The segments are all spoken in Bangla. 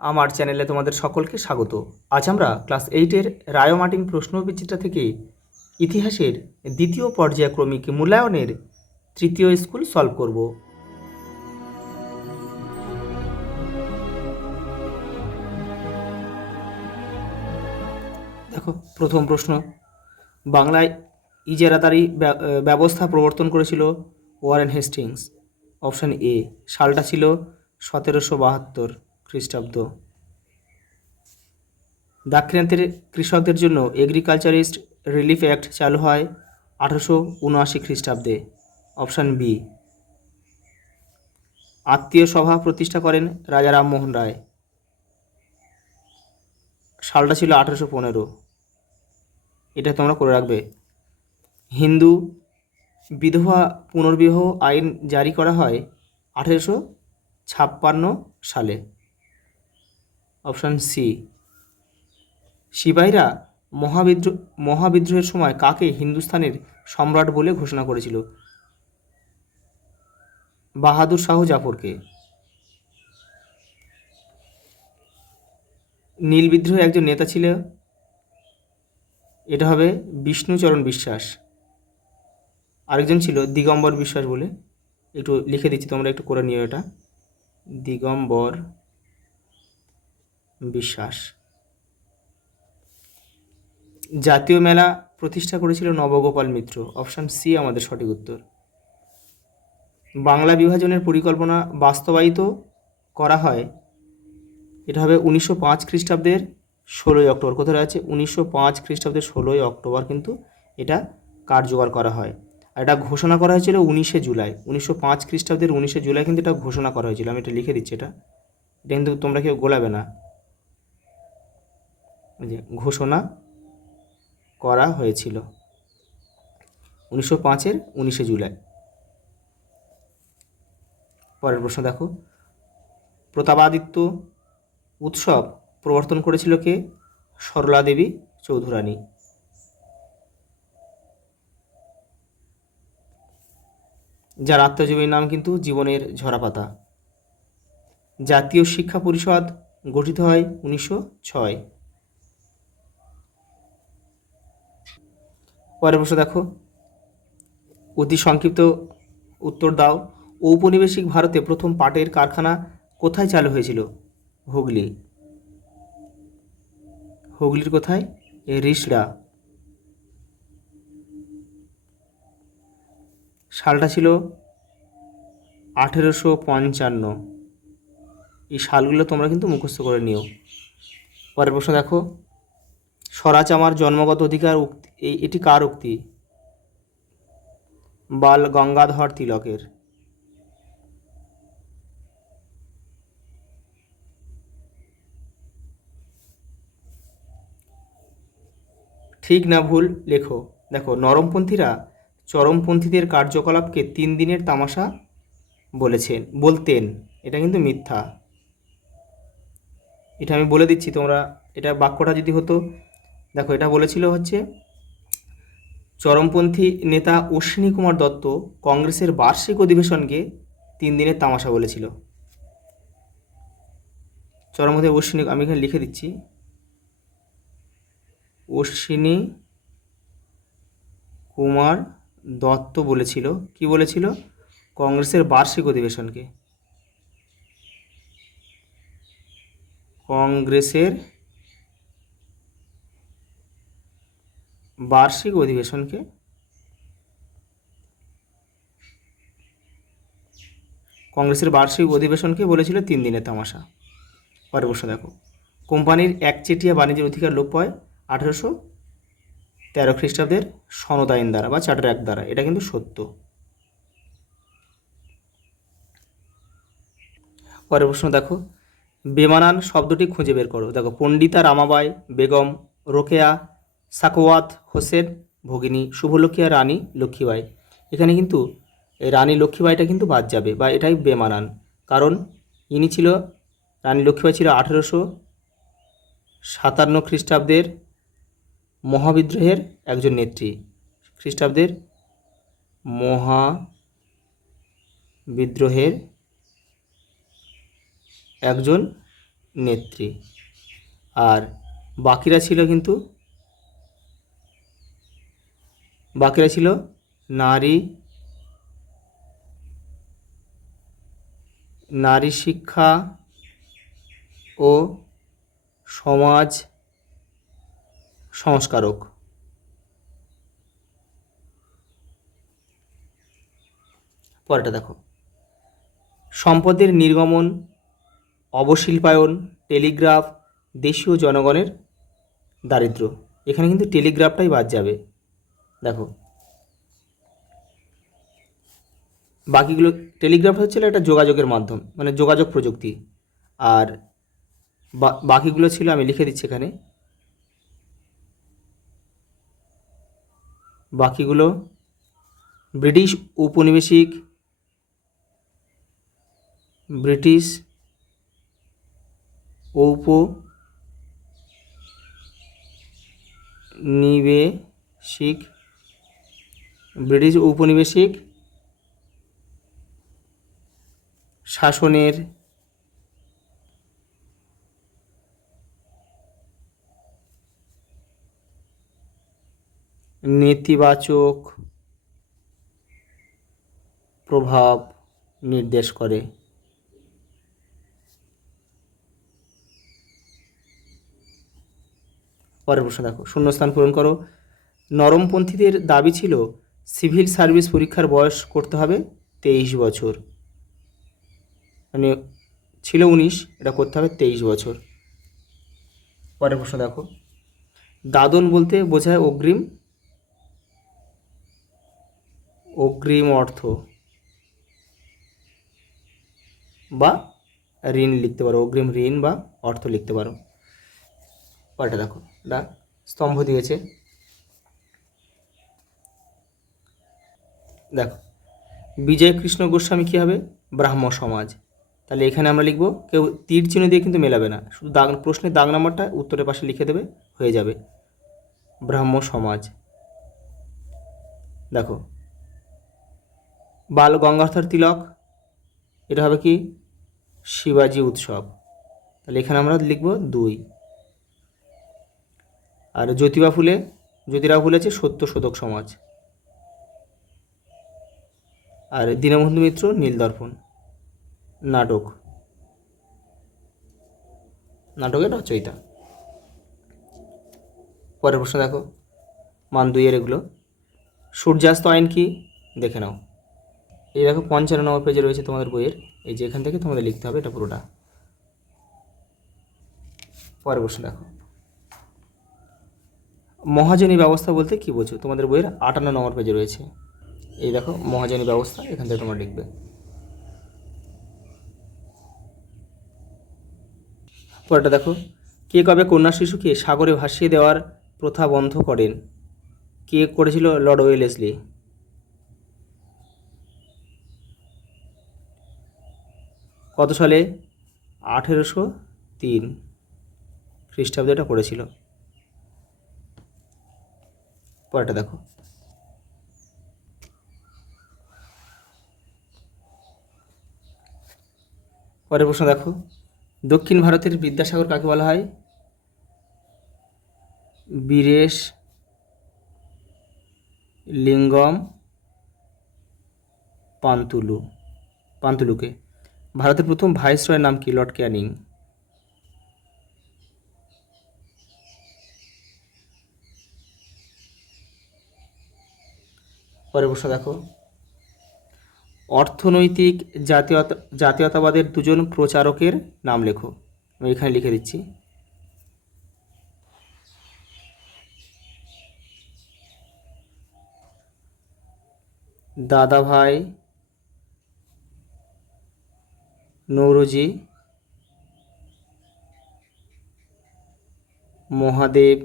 আমার চ্যানেলে তোমাদের সকলকে স্বাগত। আজ আমরা ক্লাস 8-এর রায় মার্টিন প্রশ্নবিচিত্রা থেকে ইতিহাসের দ্বিতীয় পর্যায়ক্রমিক মূল্যায়নের তৃতীয় স্কুল সলভ করব। দেখো, প্রথম প্রশ্ন, বাংলায় ইজারাদারি ব্যবস্থা প্রবর্তন করেছিল ওয়ারেন হেস্টিংস। অপশান এ, সালটা ছিল 1772 খ্রিস্টাব্দ। দাক্ষিণাত্যের কৃষকদের জন্য এগ্রিকালচারিস্ট রিলিফ অ্যাক্ট চালু হয় 1879 খ্রিস্টাব্দে। অপশান বি, আত্মীয় সভা প্রতিষ্ঠা করেন রাজা রামমোহন রায়। সালটা ছিল 1815। এটা তোমরা করে রাখবে। হিন্দু বিধবা পুনর্বিবাহ আইন জারি করা হয় 1856 সালে। অপশান সি, সিপাহীরা মহাবিদ্রোহের সময় কাকে হিন্দুস্তানের সম্রাট বলে ঘোষণা করেছিল? বাহাদুর শাহ জাফরকে। নীল বিদ্রোহের একজন নেতা ছিল, এটা হবে বিষ্ণুচরণ বিশ্বাস। আরেকজন ছিল দিগম্বর বিশ্বাস বলে, একটু লিখে দিচ্ছি, তোমরা একটু করে নিও এটা, দিগম্বর বিশ্বাস। জাতীয় মেলা প্রতিষ্ঠা করেছিল নবগোপাল মিত্র। অপশান সি আমাদের সঠিক উত্তর। বাংলা বিভাজনের পরিকল্পনা বাস্তবায়িত করা হয়, এটা হবে 1905 খ্রিস্টাব্দের 16ই অক্টোবর। কোথায় আছে? 1905 খ্রিস্টাব্দের 16ই অক্টোবর কিন্তু এটা কার্যকর করা হয়। আর এটা ঘোষণা করা হয়েছিল 19শে জুলাই। 1905 খ্রিস্টাব্দের 19শে জুলাই কিন্তু এটা ঘোষণা করা হয়েছিল। আমি এটা লিখে দিচ্ছি, এটা কিন্তু তোমরা কেউ গোলাবে না। যে ঘোষণা করা হয়েছিল 1905-এর 19শে জুলাই। পরের প্রশ্ন দেখো, প্রতাপাদিত্য উৎসব প্রবর্তন করেছিল কে? সরলা দেবী চৌধুরানী। যার আত্মজীবনীর নাম কিন্তু জীবনের ঝরাপাতা। জাতীয় শিক্ষা পরিষদ গঠিত হয় 1906। পরের প্রশ্ন দেখো, অতি সংক্ষিপ্ত উত্তর দাও। ঔপনিবেশিক ভারতে প্রথম পাটের কারখানা কোথায় চালু হয়েছিল? হুগলি। হুগলির কোথায়? রিষড়া। সালটা ছিল 1855। এই সালগুলো তোমরা কিন্তু মুখস্থ করে নিও। পরের প্রশ্ন দেখো, স্বরাজ আমার জন্মগত অধিকার উক্তি, এটি কার উক্তি? বাল গঙ্গাধর তিলকের। ঠিক না ভুল লেখো। দেখো, নরমপন্থীরা চরমপন্থীদের কার্যকলাপকে 3 দিনের তামাশা বলতেন। এটা কিন্তু মিথ্যা। এটা আমি বলে দিচ্ছি, তোমরা এটা বাক্যটা যদি হতো, দেখো এটা বলেছিল হচ্ছে, চরমপন্থী নেতা অশ্বিনী কুমার দত্ত কংগ্রেসের বার্ষিক অধিবেশনকে 3 দিনের তামাশা বলেছিল। চরমপন্থী অশ্বিনী, আমি এখানে লিখে দিচ্ছি, অশ্বিনী কুমার দত্ত বলেছিল, কি বলেছিল? কংগ্রেসের বার্ষিক অধিবেশনকে, কংগ্রেসের বার্ষিক অধিবেশনকে বলেছিল 3 দিনের তামাশা। পরের প্রশ্ন দেখো, কোম্পানির একচেটিয়া বাণিজ্যের অধিকার লোপ পায় 1813 খ্রিস্টাব্দের সনদ আইন দ্বারা বা চার্টার অ্যাক্ট দ্বারা। এটা কিন্তু সত্য। পরের প্রশ্ন দেখো, বেমানান শব্দটি খুঁজে বের করো। দেখো, পণ্ডিতা রামাবাই বেগম, রোকেয়া সাকোয়াত হোসেন ভগিনী, শুভলক্ষ্মী আর রানী লক্ষ্মীবাই। এখানে কিন্তু এই রানী লক্ষ্মীবাইটা কিন্তু বাদ যাবে, বা এটাই বেমানান, কারণ ইনি ছিল, রানী লক্ষ্মীবাই ছিল 1857 খ্রিস্টাব্দের মহাবিদ্রোহের একজন নেত্রী। খ্রিস্টাব্দের মহাবিদ্রোহের একজন নেত্রী। আর বাকিরা ছিল নারী নারী শিক্ষা ও সমাজ সংস্কারক। পরেরটা দেখো, সম্পদের নির্গমন, অবশিল্পায়ন, টেলিগ্রাফ, দেশীয় জনগণের দারিদ্র্য। এখানে কিন্তু টেলিগ্রাফটাই বাদ যাবে। দেখো বাকিগুলো, টেলিগ্রাফ হচ্ছিল একটা যোগাযোগের মাধ্যম, মানে যোগাযোগ প্রযুক্তি। আর বাকিগুলো ছিল, আমি লিখে দিচ্ছি এখানে, বাকিগুলো ব্রিটিশ ঔপনিবেশিক শাসনের নেতিবাচক প্রভাব নির্দেশ করে। পরের প্রশ্ন দেখো, শূন্যস্থান পূরণ করো। নরমপন্থীদের দাবি ছিল সিভিল সার্ভিস পরীক্ষার বয়স করতে হবে 23 বছর, মানে ছিল 19, এটা করতে হবে 23 বছর। পরের প্রশ্ন দেখো, দাদন বলতে বোঝায় অগ্রিম অর্থ বা ঋণ লিখতে পারো, অগ্রিম ঋণ বা অর্থ লিখতে পারো। পরেরটা দেখো, এটা স্তম্ভ দিয়েছে। দেখো, বিজয় কৃষ্ণ গোস্বামী কী হবে? ব্রাহ্ম সমাজ। তাহলে এখানে আমরা লিখব, কেউ তীর চিহ্ন দিয়ে কিন্তু মেলাবে না, শুধু প্রশ্নের দাগ নাম্বারটা উত্তরের পাশে লিখে দেবে, হয়ে যাবে ব্রাহ্ম সমাজ। দেখো, বাল গঙ্গাধর তিলক, এটা হবে কি? শিবাজি উৎসব। তাহলে এখানে আমরা লিখব 2। আর জ্যোতিরাও ফুলে আছে সত্যশোধক সমাজ। আর দীনবন্ধু মিত্র নীলদর্পণ নাটকের রচয়িতা। পরের প্রশ্ন দেখো, মান 2-এর এগুলো। সূর্যাস্ত আইন কি? দেখে নাও। এই দেখো 55 নম্বর পেজে রয়েছে তোমাদের বইয়ের, এই যে এখান থেকে তোমাদের লিখতে হবে এটা পুরোটা। পরের প্রশ্ন দেখো, মহাজনী ব্যবস্থা বলতে কি বোঝো? তোমাদের বইয়ের 58 নম্বর পেজে রয়েছে। এই দেখো মহাজনী ব্যবস্থা, এখান থেকে তোমরা লিখবে। পরেরটা দেখো, কে কবে কন্যা শিশুকে সাগরে ভাসিয়ে দেওয়ার প্রথা বন্ধ করেন? কে করেছিল? Lord Wellesley. কত সালে? 1803 খ্রিস্টাব্দে এটা করেছিল। পরেরটা দেখো, পরের প্রশ্ন দেখো, দক্ষিণ ভারতের বিদ্যাসাগর কাকে বলা হয়? বীরেশ লিঙ্গম পান্তুলুকে। ভারতের প্রথম ভাইসরয়ের নাম কি? লর্ড ক্যানিং। পরের প্রশ্ন দেখো, অর্থনৈতিক জাতীয়তাবাদের 2জন প্রচারকের নাম লেখো। আমি এখানে লিখে দিচ্ছি। দাদাভাই নৌরোজি, মহাদেব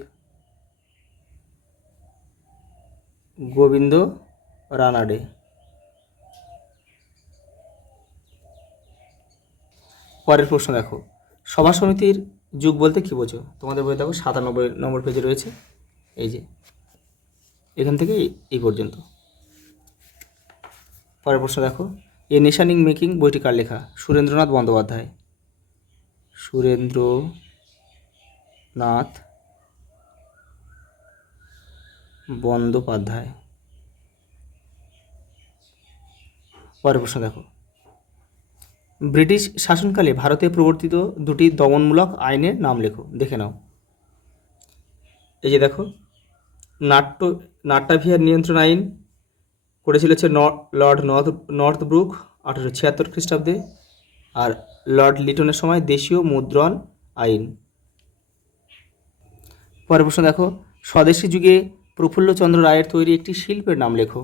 গোবিন্দ রানাডে। পরের প্রশ্ন দেখো, সভা সমিতির যুগ বলতে কী বোঝো? তোমাদের বই দেখো 97 নম্বর পেজে রয়েছে, এই যে এখান থেকে এই পর্যন্ত। পরের প্রশ্ন দেখো, এ নেশন ইন মেকিং বইটি কার লেখা? সুরেন্দ্রনাথ বন্দ্যোপাধ্যায়। সুরেন্দ্রনাথ বন্দ্যোপাধ্যায়। পরের প্রশ্ন দেখো, ব্রিটিশ শাসনকালে ভারতে প্রবর্তিত দুটি দমনমূলক আইনের নাম লেখো। দেখে নাও। এই যে দেখো, নাট্যাভিয়ার নিয়ন্ত্রণ আইন করেছিল হচ্ছে লর্ড নর্থব্রুক 1876 খ্রিস্টাব্দে, আর লর্ড লিটনের সময় দেশীয় মুদ্রণ আইন। পরের প্রশ্ন দেখো, স্বদেশী যুগে প্রফুল্লচন্দ্র রায়ের তৈরি একটি শিল্পের নাম লেখো।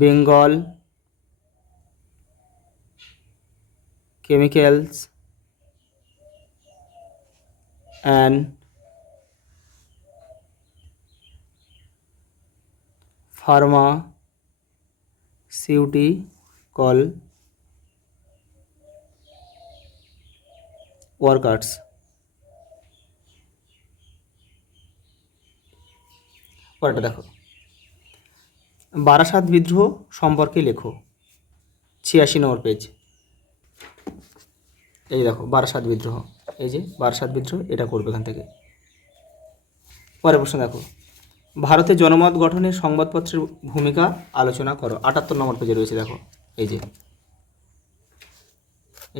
Bengal chemicals and pharmaceutical workers. পরেরটা দেখো, বারাসাত বিদ্রোহ সম্পর্কে লেখো। 86 নম্বর পেজ। এই যে দেখো, বারাসাত বিদ্রোহ, এই যে বারাসাত বিদ্রোহ, এটা করবে এখান থেকে। পরের প্রশ্ন দেখো, ভারতের জনমত গঠনে সংবাদপত্রের ভূমিকা আলোচনা করো। 78 নম্বর পেজে রয়েছে, দেখো এই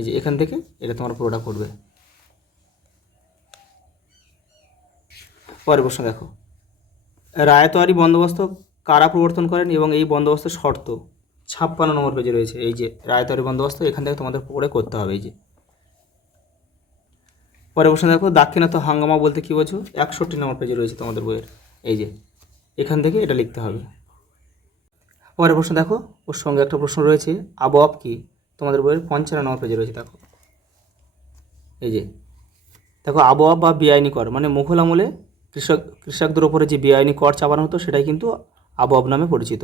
যে এখান থেকে এটা তোমার পুরোটা করবে। পরের প্রশ্ন দেখো, রায়তওয়ারি বন্দোবস্ত কারা প্রবর্তন করেন এবং এই বন্দোবস্তের শর্ত। 56 নম্বর পেজে রয়েছে, এই যে রায়তওয়ারি বন্দোবস্ত, এখান থেকে তোমাদের পড়ে করতে হবে। এই যে পরের প্রশ্ন দেখো, দাক্ষিণাত্য হাঙ্গামা বলতে কী বোঝো। 61 নম্বর পেজে রয়েছে তোমাদের বইয়ের, এই যে এখান থেকে এটা লিখতে হবে। পরের প্রশ্ন দেখো, ওর সঙ্গে একটা প্রশ্ন রয়েছে, আবওয়াব কি, তোমাদের বইয়ের 55 নম্বর পেজে রয়েছে। দেখো এই যে দেখো, আবওয়াব বা বেআইনি কর, মানে মুঘল আমলে কৃষকদের ওপরে যে বেআইনি কর চাপানো হতো সেটাই কিন্তু আবওয়াব নামে পরিচিত।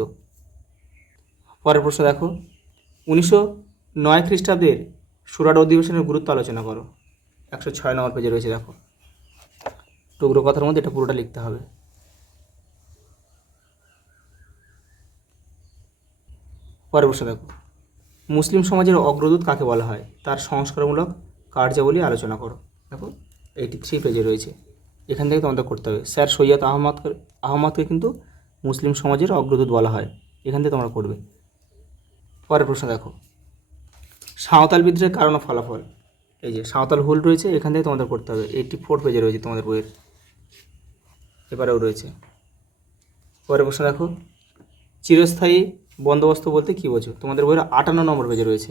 পরের প্রশ্ন দেখো, 1909 খ্রিস্টাব্দের সুরাট অধিবেশনের গুরুত্ব আলোচনা করো। 106 নম্বর পেজে রয়েছে, দেখো টুকরো কথার মধ্যে এটা পুরোটা লিখতে হবে। পরের প্রশ্ন দেখো, মুসলিম সমাজের অগ্রদূত কাকে বলা হয়, তার সংস্কারমূলক কার্যাবলী আলোচনা করো। দেখো 83 পেজে রয়েছে, এখান থেকে তোমাদের করতে হবে। স্যার সৈয়দ আহমদকে কিন্তু মুসলিম সমাজের অগ্রদূত বলা হয়, এখান থেকে তোমরা করবে। পরের প্রশ্ন দেখো, সাঁওতাল বিদ্রোহের কারণ ও ফলাফল। এই যে সাঁওতাল হুল রয়েছে, এখান থেকে তোমাদের করতে হবে। 84 পেজে রয়েছে তোমাদের বইয়ের, এবারেও রয়েছে। পরের প্রশ্ন দেখো, চিরস্থায়ী বন্দোবস্ত বলতে কী বোঝো, তোমাদের বইয়ের 58 নম্বর পেজে রয়েছে।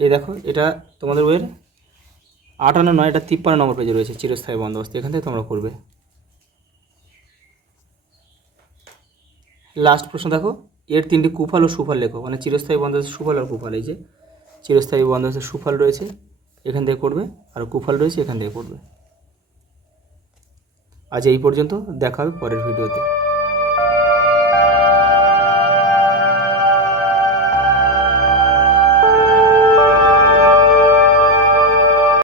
এই দেখো, এটা তোমাদের বইয়ের 58 নয়, এটা 53 নম্বর পেজে রয়েছে, চিরস্থায়ী বন্দোবস্ত, এখান থেকে তোমরা করবে। লাস্ট প্রশ্ন দেখো, এর 3টি কুফল ও সুফল লেখো, মানে চিরস্থায়ী বন্দোবস্তের সুফল আর কুফল। এই যে চিরস্থায়ী বন্দোবস্তের সুফল রয়েছে, এখান থেকে করবে, আর কুফল রয়েছে, এখান থেকে করবে। আজ এই পর্যন্ত, দেখা হবে পরের ভিডিওতে।